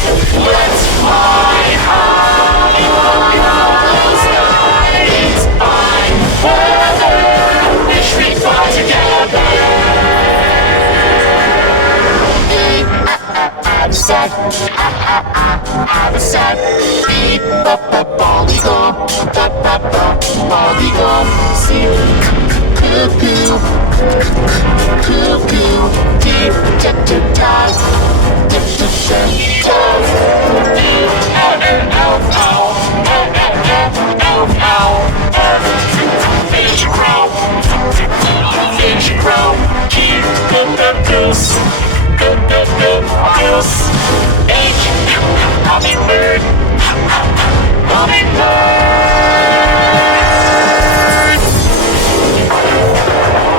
Let's fly high above the sky. It's fine weather. Wish we'd fly together. Set, I was set. Beep, ball eagle, ball eagle. See, cuckoo, cuckoo. Deep, dive, fish grow, keep the goose. Goose, H, hummingbird, hummingbird.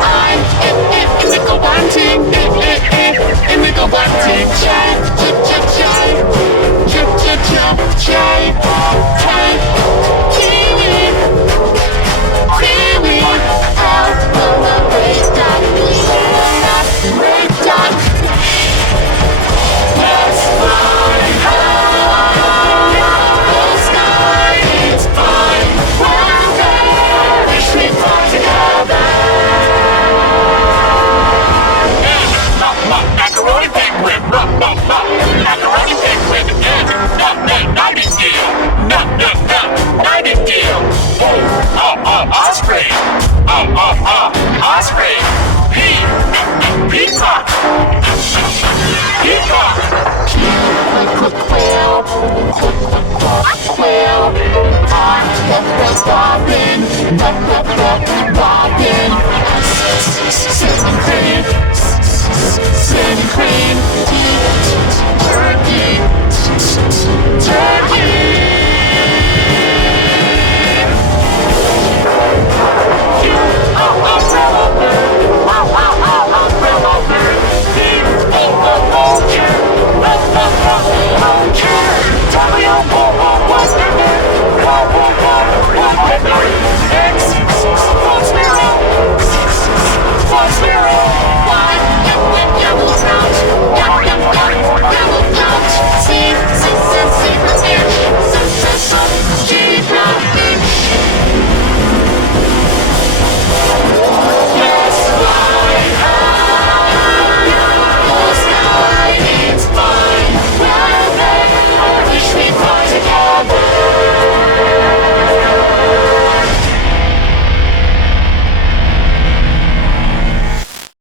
I'm indigo bunting, indigo bunting, jive, jive, kiwi, kiwi, out of the radar. Let's fly high above the sky. It's fine weather. Wish we'd fly together. Macaroni penguin, macaroni penguin, nightingale, nightingale. Osprey, osprey, peacock, peacock. Quail, quail, on the robin,